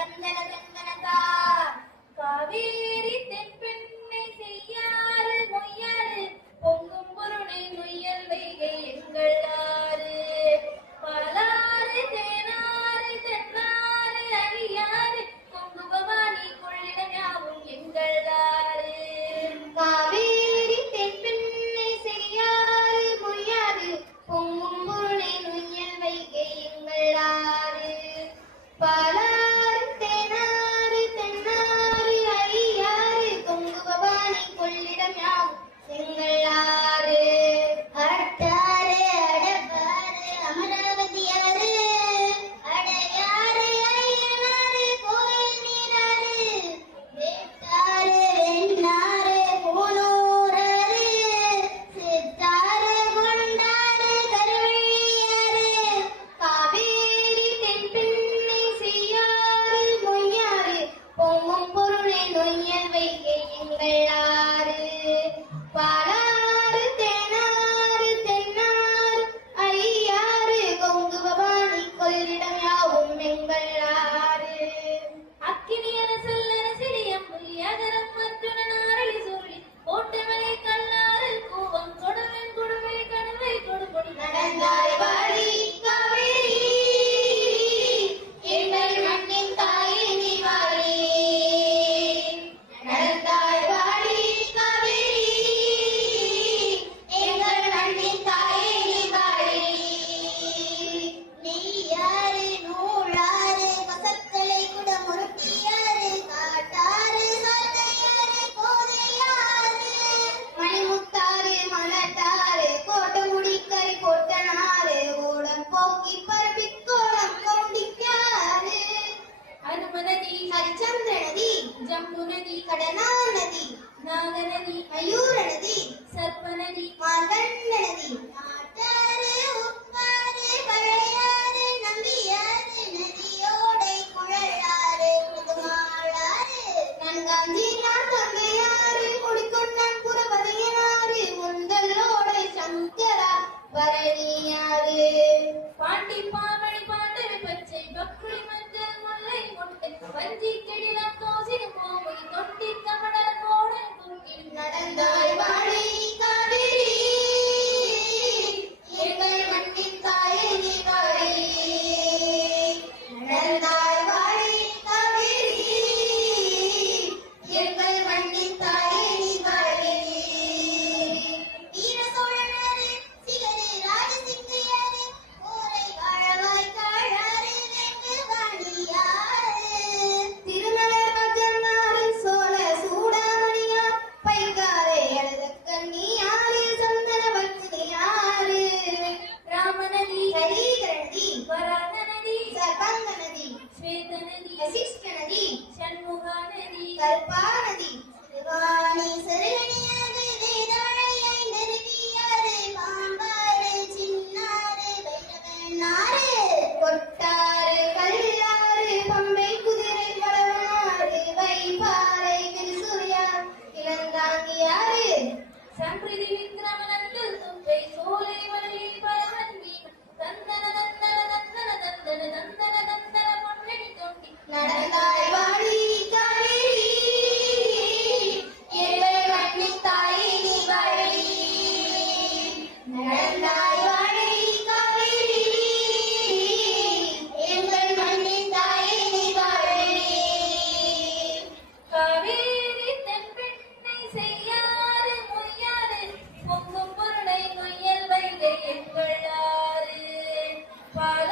தந்தன தந்தனதா. காவேரி தென்பெண்ணை செய்யாறு மொய்யாறு பொங்கும் பொருணை நொய்யல் வைகை எங்கள் ஆறு. பாலாறு தேனாறு தென்னாறு அழியாறு பொங்கு பவானி கொள்ளிடம் யாவும் எங்கள் ஆறு. காவேரி தென்பெண்ணை செய்யாறு மொய்யாறு பொங்கும் பொருணை நொய்யல் வைகை எங்கள் ஆறு. பாலாறு தேனாறு தென்னாறு அழியாறு பொங்கு பவானி கொள்ளிடம் யாவும் எங்கள் ஆறு. அட்டாறு அடப்பாறு அமராவதி ஆறு அடையாறு அரியனாறு கோயில் நீராறு வேட்டாறு வெண்ணாறு போனூராறு சித்தாறு கொண்டாறு கருவழியாறு. காவேரி தென்பெண்ணை செய்யாறு மொய்யாறு பொங்கும் பொருணை நொய்யல் வைகை எங்கள் ஆறு. பாலாறு தேனாறு தென்னாறு அழியாறு பொங்கு பவானி கொள்ளிடம் யாவும் எங்கள் ஆறு. அக்கினி அரசல் அரசிலியம் புலியகரம் அர்ஜுனன் ஆரளி சொல்லி ஓட்டமலை கல்லாறு கூவம் கொடுவன் கொடுவை கடுவை கொடுபொடி நடந்தாய் வாழி காவேரி எங்கள் மண்ணின் தாயே நீ வாழி. நடந்தாய் வாழி காவேரி எங்கள் மண்ணின் தாயே நீ வாழி. நெய்யாறு நூலாறு கசத்தலை குட முருட்டியாறு காட்டாறு சாட்டையாறு கோதையாறு மணிமுத்தாறு மலட்டாறு கோட்டமுடிக்கை கோட்டனாறு ஓடம் போக்கி பரப்பிக் கோலம் கவுண்டிக்காறு. அனுமநதி ஹரிச்சந்திர நதி ஜம்பு நதி கடனா நதி நாகநதி மயூர நதி சர்ப்பநதி மார்கண்ட நதி. ஆட்டாறு உப்பாறு பழையாறு நம்பியாறு நதியோடை குழலாறு முதுமாளாறு நன்காஞ்சி நான் தொண்டையாறு குடிக்கொண்டான் புறவதையனாறு உந்தல்லோடை சங்கரா பரணியாறு. பாண்டி பாமணி பாண்டவி பச்சை பக்குளி மஞ்சள் முல்லை முட்டை வஞ்சி கெடிலம் தோசின கோவை தொட்டி தமிழர் கோடல் தூக்கில் நடந்தாய் வாழி காவேரி எங்கள் மண்ணின் தாயே நீ வாழி. நடந்தாய் வாழி காவேரி எங்கள் மண்ணின் தாயே நீ வாழி. வீர சோழனாறு சிகரு ராஜசிங்கையாறு ஓரை வாழவாய் காழாறு வெங்கு வாணியாறு திருமலர் ராஜனாறு சோழ சூடாமணியா பைக்காரை அழக கண்ணியாறு சந்தன வக்குதியாறு. ராமநதி கரீகர நதி வராக நதி சர்பங்க நதி ஸ்வேத நதி வசிஷ்ட நதி சண்முகா நதி கல்பா நதி திருவாணி சருகணியாறு வேதாழையை நெருவியாறு பாம்பாறு சின்னாறு வைரவனாறு கொட்டாறு கல்லாறு பம்பை குதிரை வளவனாறு வைப்பாறை திருசூரியார் இளந்தாங்கியாறு. சம்பிரதி விக்ரமனந்து தும்பை சோலை வள்ளி பரவன் வீமன் தந்தன தந்தன தந்தன தந்தன தந்தன தந்தன பொன்னணி தோண்டி நடந்தாய் வாழி காவேரி எங்கள் மண்ணின் தாயே நீ வாழி. நடந்தாய் வாழி காவேரி எங்கள் மண்ணின் தாயே நீ வாழி. காவேரி தென்பெண்ணை செய்யாறு மொய்யாறு பொங்கும் பொருளை நொய்யல் வைகை எங்கள் ஆறு. பால